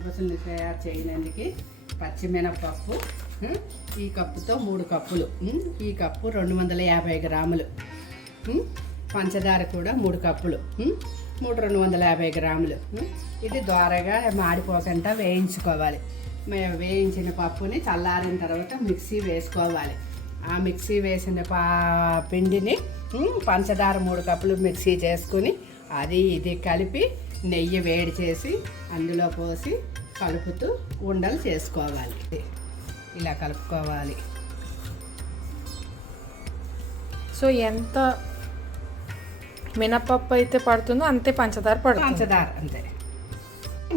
మినపసులు తయారు చేయడానికి పచ్చిమినపప్పు ఈ కప్పుతో 3 కప్పులు, ఈ కప్పు 250 గ్రాములు, పంచదార కూడా 3 కప్పులు, 250 గ్రాములు. ఇది ద్వారగా మాడిపోకుండా వేయించుకోవాలి. మేము వేయించిన పప్పుని చల్లారిన తర్వాత మిక్సీ వేసుకోవాలి. ఆ మిక్సీ వేసిన పిండిని పంచదార 3 కప్పులు మిక్సీ చేసుకుని అది ఇది కలిపి నెయ్యి వేడి చేసి అందులో పోసి కలుపుతూ ఉండలు చేసుకోవాలి. ఇలా కలుపుకోవాలి. సో ఎంత మినపప్పు అయితే పడుతుందో అంతే పంచదార పడుతుంది. పంచదార అంతే.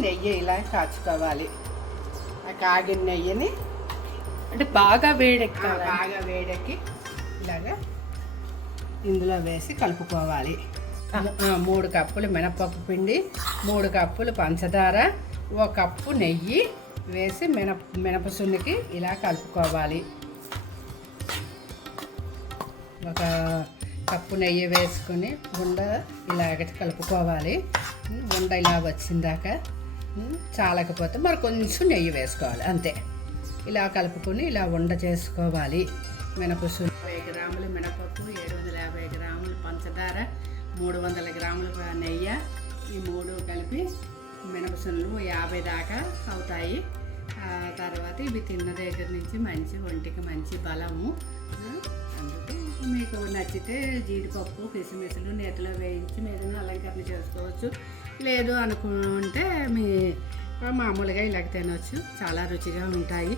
నెయ్యి ఇలా కాచుకోవాలి. ఆ కాగిన నెయ్యిని అంటే బాగా వేడెక్కి ఇలాగా ఇందులో వేసి కలుపుకోవాలి. 3 కప్పులు మినపప్పు పిండి, 3 కప్పులు పంచదార, 1 కప్పు నెయ్యి వేసి మినపసున్నికి ఇలా కలుపుకోవాలి. 1 కప్పు నెయ్యి వేసుకుని ఉండ ఇలాగ కలుపుకోవాలి. ఉండ ఇలా వచ్చిందాక చాలకపోతే మరి కొంచెం నెయ్యి వేసుకోవాలి అంతే. ఇలా కలుపుకొని ఇలా ఉండ చేసుకోవాలి. మినపసున్ను 50 గ్రాములు మినపప్పు, 750 గ్రాములు పంచదార, 300 గ్రాములు నెయ్యి, ఈ 3 కలిపి మినపసున్నులు 50 దాకా అవుతాయి. తర్వాత ఇవి తిన్న దగ్గర నుంచి మంచి ఒంటికి మంచి బలము. అందుకే మీకు నచ్చితే జీడిపప్పు, కిస్మిస్లు నేతిలో వేయించి మీరు అలంకరణ చేసుకోవచ్చు. లేదు అనుకుంటే మీ మామూలుగా ఇలాగ తినవచ్చు. చాలా రుచిగా ఉంటాయి.